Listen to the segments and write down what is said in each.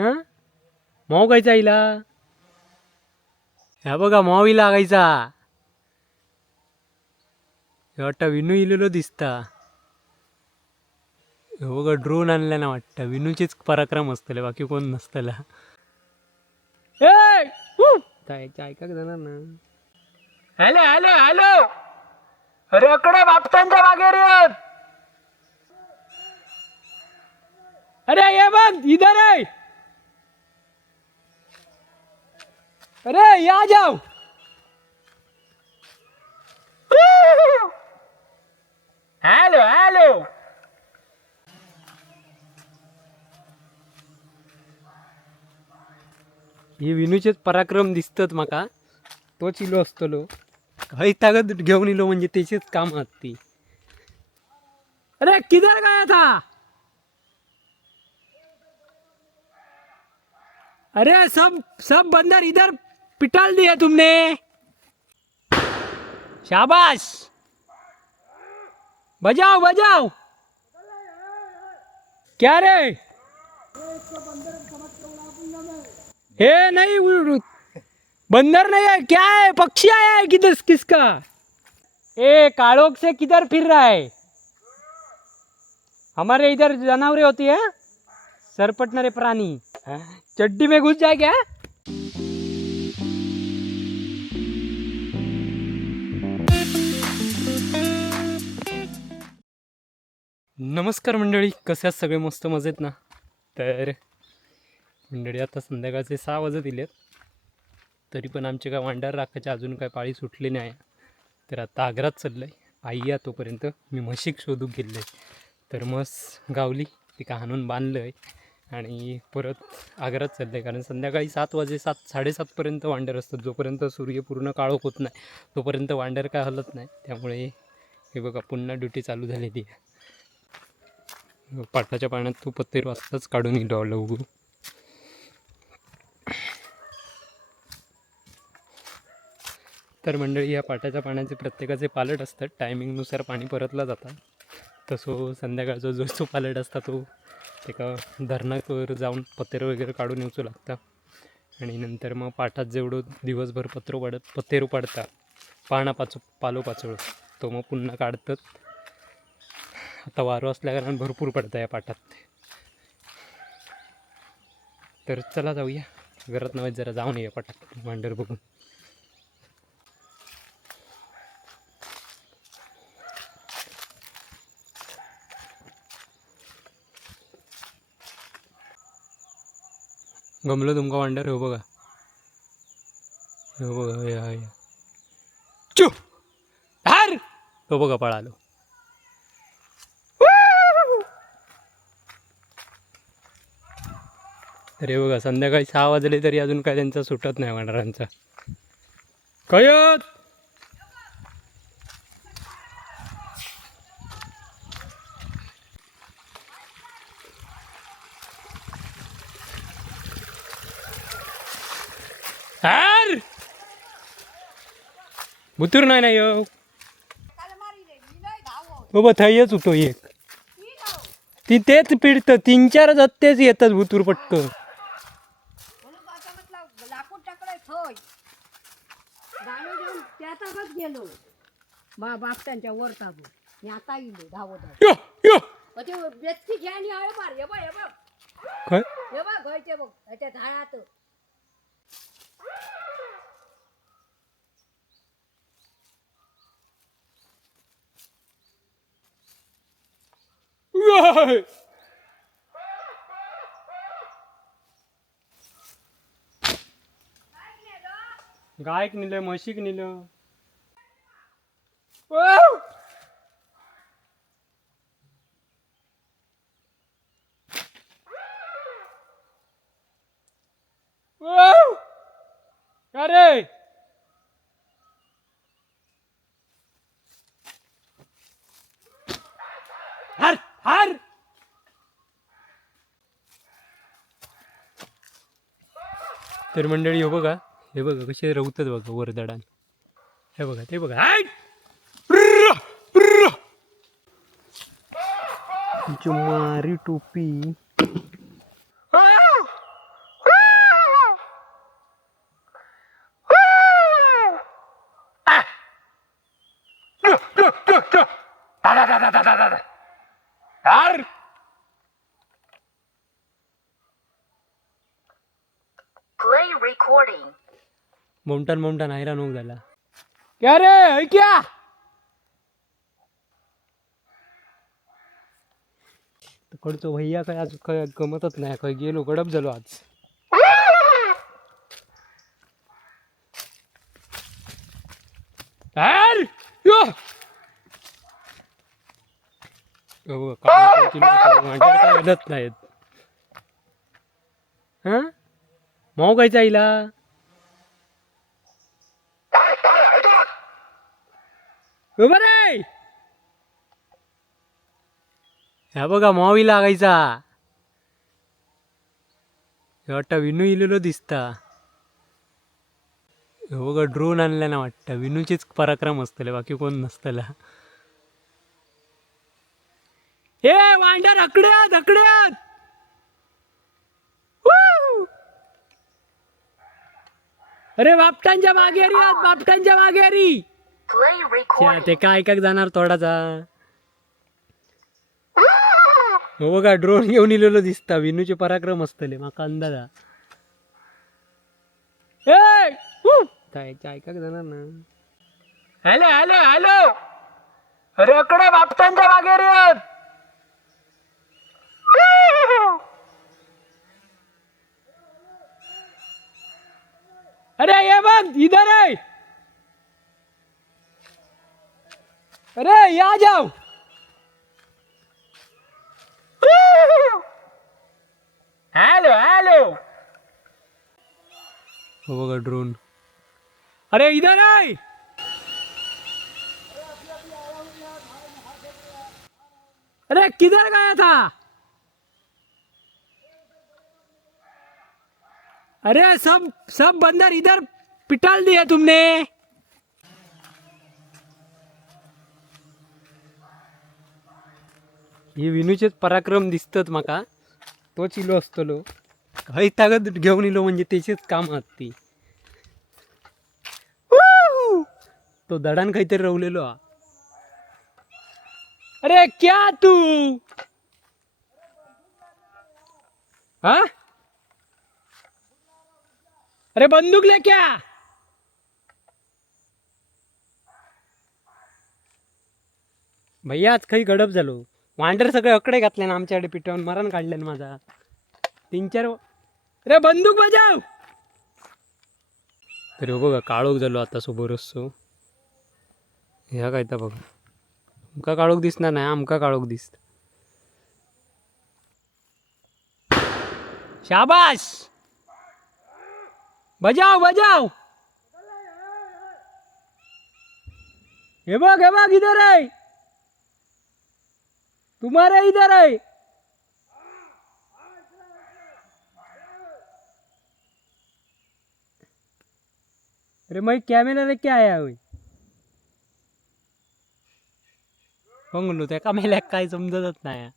हां? माव खायचा हिला? ह्या बघा मावी लागायचा हे वाटतं विनू इलेलो दिसता. हे बघा ड्रोन आणला ना वाटतं. विनूचेच पराक्रम असतले बाकी कोण नसतला. जायचं ऐका जाणार ना? Hello hello hello! अरे अकडे बापटांच्या मागे रे! अरे ये बघ इधर आहे अरे या जाओ हॅलो हॅलो. हे विनूचेच पराक्रम दिसतात माका. तोच इलो असतलो. काही ताकद घेऊन इलो म्हणजे त्याचेच काम आहात ती अरे किधर गया था? अरे सब सब बंदर इधर पिटाल दिया तुमने। शाबाश। बजाओ बजाओ। क्या रे? हे, नहीं बंदर नहीं है, क्या है? पक्षी आया है किधर, किसका? ए काड़ोक से किधर फिर रहा है? हमारे इधर जानवरें होती है सरपटनारे प्राणी। चड्डी में घुस जाए क्या? नमस्कार मंडळी कसे आहात सगळे? मस्त मजेत ना? तर मंडळी आता संध्याकाळचे सहा वाजत दिलेत तरी पण आमचे काय वांडार राखायचे अजून काय पाळी सुटली नाही. तर आता आग्रात चाललं आहे आई या तोपर्यंत मी म्हशीक शोधू गेलो आहे तर म्हस गावली तिका हाणून बांधलं आहे आणि परत आग्रात चाललं आहे कारण संध्याकाळी सात वाजे सात साडेसातपर्यंत वांडर असतात. जोपर्यंत सूर्य पूर्ण काळोख होत नाही तोपर्यंत वांडर काय हलत नाही. त्यामुळे हे बघा पुन्हा ड्युटी चालू झालेली आहे. पाटाच्या पाण्यात तू पत्तेर वाजताच काढून गेलो लवू तर मंडळी या पाटाच्या पाण्याचे प्रत्येकाचे पालट असतात. टायमिंगनुसार पाणी परतला जातं. तसो संध्याकाळचा जो जो पालट असता तो एका धरणावर जाऊन पत्तेर वगैरे काढून येऊचो लागतं. आणि नंतर मग पाठात जेवढं दिवसभर पत्र पडत पत्तेरू पडता पाना पाचो पालो पाचोळ तो मग पुन्हा काढतात. आता वारं असल्याकारण भरपूर पडतं या पाटात तर चला जाऊया. घरात नव्हे जरा जाऊन येऊया पाटात वांडर बघून. गमलं तुमका वांडर हो बघा. हो बघा या चू हो बघा पळालो. अरे बघा संध्याकाळी सहा वाजले तरी अजून काय त्यांचा सुटत नाही वानरांचा. कयत बुतूर नाही ना यो. बाबा थयच होतो एक. ती तेच पिडतं तीन चार तेच येतात भुतूर पटकन म्हणून आता म्हटलं लाकूड टाकलंय थोय गाणं घेऊन त्यातच गेलो. बा बापटांच्या वर टाकून मी आता इलो धावत धावत. यो यो. मग ते व्यक्ती घ्या आणि आळे मार हे बघ हे बघ. काय? हे बघ घरचे बघ त्या झाडात. Right. गायक नेलं म्हशीक नेलं. अरे हर हर रे हार! तर मंडळी हो बघा. हे बघा कसे रवतात बघा वर हे बघा ते बघा टोपी Play recording. मोमटान मोमटान हैराण होऊन झाला क्या रे? ऐक्या कडचो भैया काय आज काय गमतच नाही काय गेलो गडप झालो आज. नाहीत. हा? माऊ काय चाईला उभं रे! ह्या बघा मावी लागायचा. हे वाटतं विनू इलेलो दिसता. हे बघा ड्रोन आणल्या ना वाटतं. विनूचेच पराक्रम असतले बाकी कोण नसतला. हे वांडर रकड्यात अकड्यात अरे बापटांच्या मागे आहेत बापटांच्या मागेरी त्या recording. ते काय ऐकाक जाणार थोडासा? हो बघा ड्रोन घेऊन इलेलो दिसता. विनूचे पराक्रम असतले. माका अंदाजा ऐकाक जाणार ना. Hello hello hello! रकडे अकडे बापटांच्या मागे येत अरे ये बघ इधर आहे अरे या जाओ। Hello hello. हो बघा ड्रोन। अरे इधर आए। अरे किधर गया था? अरे सब सब बंदर इधर पिटाल दिया तुमने। हे विनूचेच पराक्रम दिसतात माका. तोच इलो असतलो. काही ताकद घेऊन इलो म्हणजे त्याचेच काम आहात ती. तो दडान काहीतरी रवलेलो हा. अरे क्या तू? हा? अरे बंदूक ले क्या? भैया आज काही गडप झालो. वांडर सगळे अकडे घातले ना आमच्याकडे पिटवून. मरण काढले ना माझा. तीन चार अरे बंदूक बजाव! तरी बघा काळोख झालो आता सोबरसो ह्या काय तर बघा. तुमका काळोख दिसणार नाही आमका काळोख दिसत. शाबाश बजाव बजाव! हे बघ हे बघ इधर आहे तुम्हारे इधर है। अरे मैं कॅमेरा लेके आया होय हो म्हणलो त्या कामेल्याक काय समजतच नाही.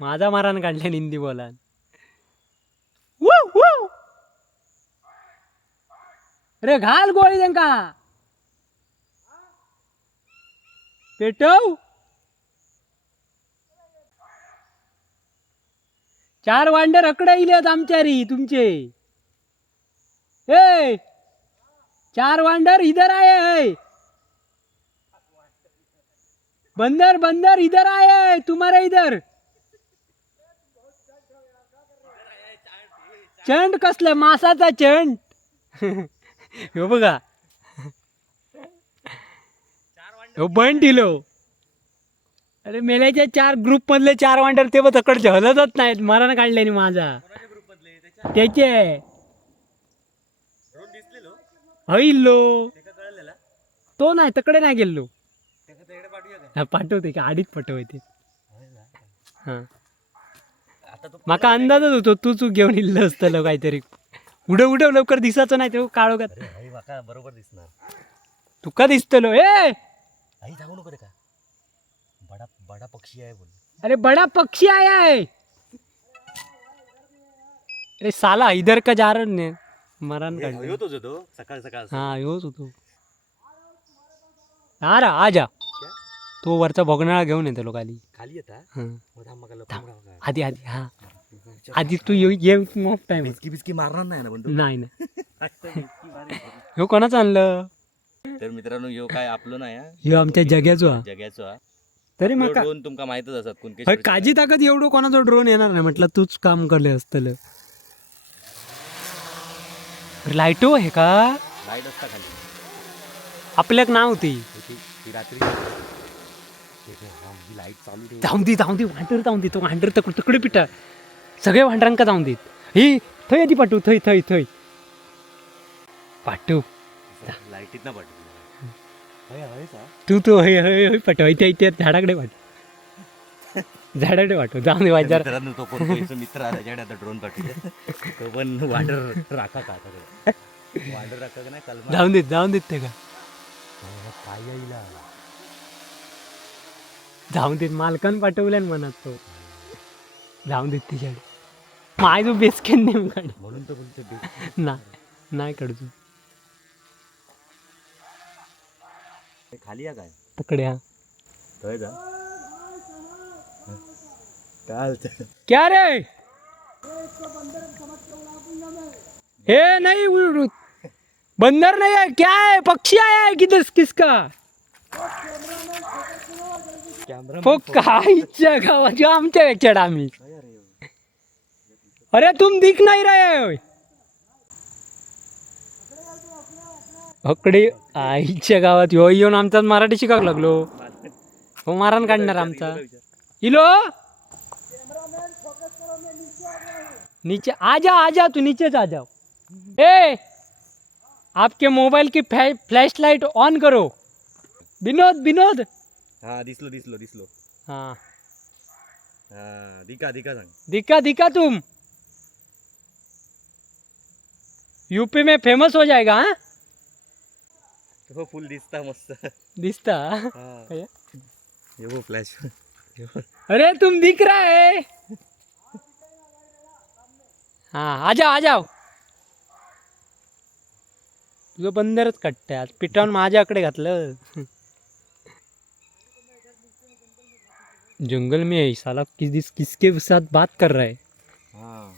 माझा मारान काढल्या हिंदी बोलान. अरे घाल गोळी त्यांका. पेटव. चार वांडे अकडे इलेत आमच्यारी तुमचे. ए चार वांडर इधर आए बंदर बंदर इधर आए है तुम्हारे इधर. चंड कसलं मासाचा चंड. हो बघा. हो बंड दिलो अरे मेल्याच्या चार ग्रुप मधले चार वांडर ते बघ तकडचे हलतच नाहीत. मरण काढले माझा. त्याचे. हईलो तो नाही तकडे नाही गेलो हा, पाठवते का आडीच पाठवते. हा. माका अंदाजच होतो तू चूक घेऊन इल्लं असतं काहीतरी. उडव उडव लवकर दिसायचं नाही ते काळोखात. माका बरोबर दिसणार. तुका दिसतलो ए! आई सांगू नको का? बडा बडा पक्षी आहे बोल. अरे बड़ा पक्षी आया है अरे साला इधर का जा रहा ने? मरण काढलं येतो जो तो सकाळ सकाळ हाँ योच होतो आ रहा आ जा। तो वरचा बघणारा घेऊन येतो लोक आली खाली येता? हं. मग थांब मग राहा. आधी आधी हा. आधी तू येऊ ये मग टाइम बिस्की बिस्की मारणार नाही ना बंधू नाही ना. ह्यो कोणाचं आणलं? तर मित्रांनो ह्यो काय आपलं नाही हा. ह्यो आमच्या जग्याचो हा. जग्याचो हा. तरी मग का- ड्रोन तुमका माहितच असत हय, काजी ताकद एवढं कोणाचा ड्रोन येणार नाही म्हटलं तूच काम करले असतलं. लाईटो आहे का? लाइट असता खाली. आपल्याक नाव होती. ती रात्री. लाइट चालू ठेव जाऊन दे जाऊन दे वांडर जाऊन दे तो वांडर तक तकडे पिटा सगळ्या वांडरांका जाऊन देत? ही थंय आधी पाठव थंय थंय थंय. पाठव. लाईटीत ना सा तू तो हय हय हय पाठव इथे इथे झाडाकडे पाठव झाडाकडे पाठव जाऊन वाजार मित्रांनो तो कोण मित्र आला आता ड्रोन पाठवले. तो पण वांडर राखा का वांडर राखा का नाही कलमा? जाऊन देत जाऊन देत ते का? काय जाऊन देत मालकान पाठवल्यान मनात तो. जाऊन देत तिच्याकडे. जो बेसकेन नेम काढ म्हणून तर बोलतो बे- ना नाही काढतो. खाली या काय? तकडे हा होय का काय रे? हे नहीं उड़- बंदर नहीं है क्या है पक्षी आया है किधर किसका? कॅमेरा वो काहीच्या गावाच्या आमच्या वेचड आम्ही. अरे तुम दिख नहीं रहे हो अकडे आईच्या गावात यो येऊन आमचाच मराठी शिकावं लागलो. हो मारण काढणार आमचा. इलो! नीचे आ जाओ आ जाओ तू नीचे आ जाओ ए! आपके मोबाइल की फ्लैश लाइट ऑन करो. विनोद विनोद हा दिसलो दिसलो दिसलो. हाँ. हा दिका दिका सांग. दिखा दिखा तुम. यूपी में फेमस हो जाएगा हाँ? हो फुल दिसता मस्त. दिसता? हा? हे? बघ फ्लॅश अरे तुम दिख रहा है. हाँ आ जाओ आ जाओ. तुझं बंदरच कट्टे आज पिटावून माझ्याकडे घातलं. जंगल में है साला किस किसके साथ बात कर रहा है? हा.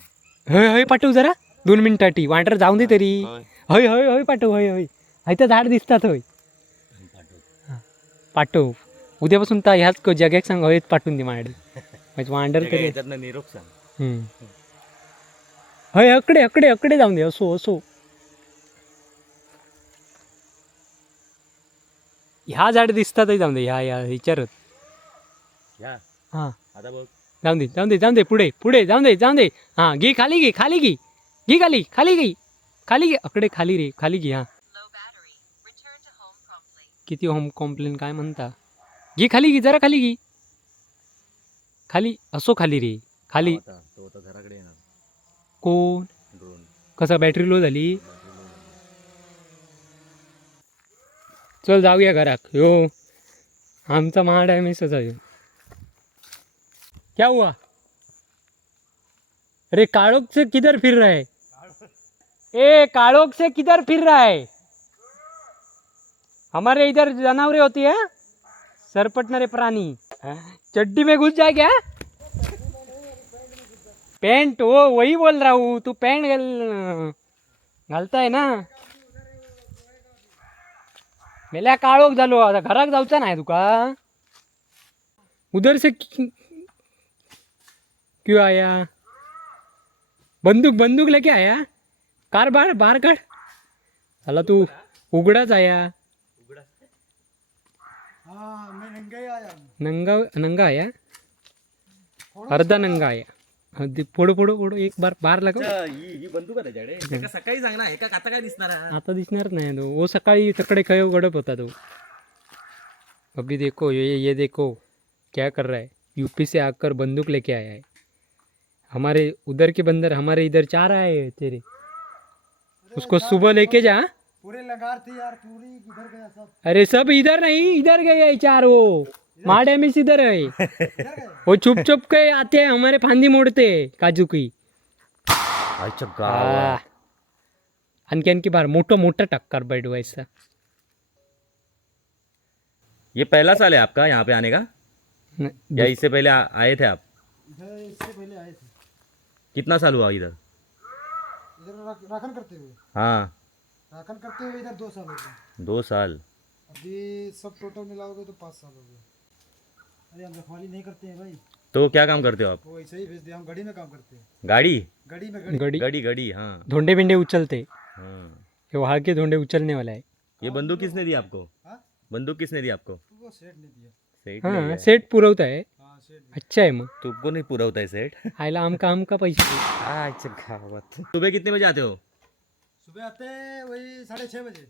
हय हय पाठव जरा. दोन मिनिटाटी वांटर जाऊन दे तरी. होय. हय हय हय पाठव हय हय. तर झाड दिसतात हय. पाठव उद्यापासून तर ह्याच क- जगाक सांग हयच पाठवून दे माझ्याकडे म्हणजे वांडर तरी याच्यातनं निरोप सांग. हम्म. हय अकडे अकडे अकडे जाऊन दे. असो असो. ह्या झाड दिसतातही जाऊन दे ह्या ह्या विचारत. या. हां. आता बघ. जाऊन दे जाऊन दे जाऊन दे पुढे पुढे जाऊन दे जाऊन दे. हां घे खाली घे खाली घे. घे खाली खाली घे. खाली घे. अकडे खाली रे खाली घे हां. किती होम कॉम्प्लेन काय म्हणता? घे खाली घे जरा खाली घे. खाली असो खाली रे. खाली. आता तो आता घराकडे येणार. कोण? ड्रोन कसा बॅटरी लो झाली? चल जाऊया घराक यो. आमचा महाड आहे मी सजा क्या हुआ? अरे काळोख से किधर फिर रहा है? ए काळोख से किधर फिर रहा है? हमारे इधर जानवरे होती है। सरपटणारे प्राणी। चड्डी में घुस जाए क्या? पैंट वो वही बोल रहा हूँ तू पैंट घाल घालता है ना? मेल्या काळोख झालो आता घराक जाऊचा नाही तुका। उधर से क्यों आया? बंदूक बंदूक लेके आया? कार बार बार काढ। झाला तू उघडाच आया। नंगा नंगा आया अर्धा नंगा आया अगदी फोडो फोडो फोडो एक बार बार लगा अच्छा, ही ही बंदूक आहे त्याच्याकडे एका सकाळी सांग ना एका आता काय दिसणार आहे? आता दिसणार नाही तो वो सकाळी तकडे खय गडप होता तो अभी देखो ये ये देखो क्या कर रहा है यूपी से आकर बंदूक लेके आया है हमारे उधर के बंदर हमारे इधर चार आए हैं तेरे उसको सुबह लेके जा पूरे लगार थी यार पूरी इधर गया सब। अरे सब इधर नहीं इधर गए हैं चार वो। माडे में इधर है। वो छुप छुप के आते हैं हमारे फांदी मोड़ते हैं काजू की. आणखी आणखी बार मोठं मोठं टाक कार्बाईड व्हायचा ये पहला साल है आपका यहाँ पे आने का? या इससे पहले आ- आए थे आप? इधर इससे पहले आए थे। कितना साल हुआ इधर? इधर राख- राखन करते हुए? हाँ। राखन करते हुए इधर दो साल हो गए। दो साल। अभी सब टोटल मिलाओगे तो पाँच साल हो गए। अरे हम रखवाली नहीं करते हैं भाई। तो क्या काम करते हो आप? वो ऐसे ही भेज दिया हम गड़ी में काम करते हैं। गाड़ी? गड़ी में गड़ी। गडी? गड़ी गड़ी हाँ। धोंडे बिंडे उचलते हाँ। हे वहाँ के धोंडे उचलने वाला है। ये बंदूक किसने दी आपको? हाँ? बंदूक किसने दी आपको? वो सेट नहीं दिया। सेट ने हाँ. सेट पुरवत आहे हाँ। अच्छा है मग तुमको नहीं पूरा होता है सेट आयला आमका आमका पैसे. अच्छा गावात सुबह कितने बजे आते हो? सुबह आते हैं वही साढ़े छः बजे।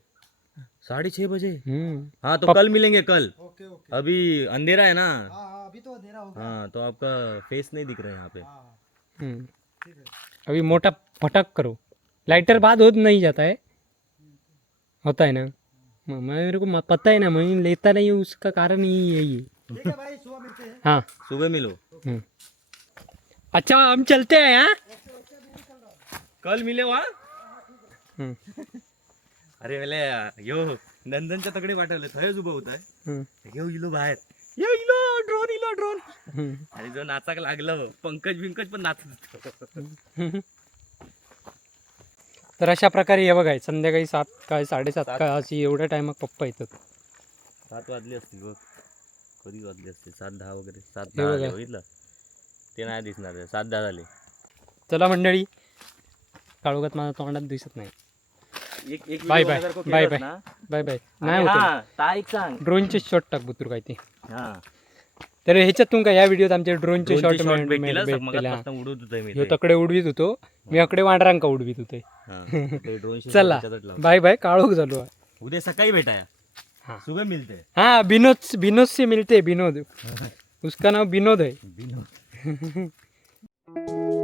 साढ़े छः बजे? हम्म. हाँ तो कल मिलेंगे कल। Okay okay. अभी अंधेरा है ना? हाँ हाँ अभी तो अंधेरा हो गया हाँ तो आपका फेस नहीं दिख रहा है यहाँ पे। हाँ। हम्म. ठीक है। अभी मोटा फटक करो। लाइटर बाद होत नहीं जाता है। होता है ना? म- मैं मेरे को म- पता है ना मैं लेता नहीं हूँ उसका कारण ही यही है ठीक है भाई सुबह मिलते हैं। हाँ। सुबह मिलो। हम्म. अच्छा हम चलते हैं यहाँ कल मिले वहाँ. अरे मेले यो नंदनच्या तकडे पाठवले थंयच उभं होत आहे. यो इलो बाहेर. यो इलो ड्रोन इलो ड्रोन. आणि जो नाचाक लागलं पंकज बिंकज पण नाचत होतं. तर अशा प्रकारे हे बघाय संध्याकाळी सात काय साडेसात काय अशी एवढ्या टायमात पप्पा येतात. सात वाजले असतील बघ. कधी वाजले असतील? सात दहा वगैरे. सात दहा बघा. झाले, बघितलं? ते नाही दिसणार. सात दहा झाले. चला मंडळी काळोखात माझ्या तोंडात दिसत नाही. एक एक बाय बाय बाय बाय ना, बाय बाय नाही होत. हा, एक सांग. ड्रोनचे शॉट टाक बुतूर काय ते. हा. तर ह्याच्यातून काय या व्हिडिओत आमचे ड्रोनचे शॉट ते. तकडे उडवीत होतो. मी अकडे वांडरांका उडवीत होते चला. बाय बाय काळोख झालो. आहे. उद्या सकाळी भेटाया. हाँ. सुबह मिलते हाँ विनोद विनोद से मिलते विनोद उसका नाम विनोद है बिनो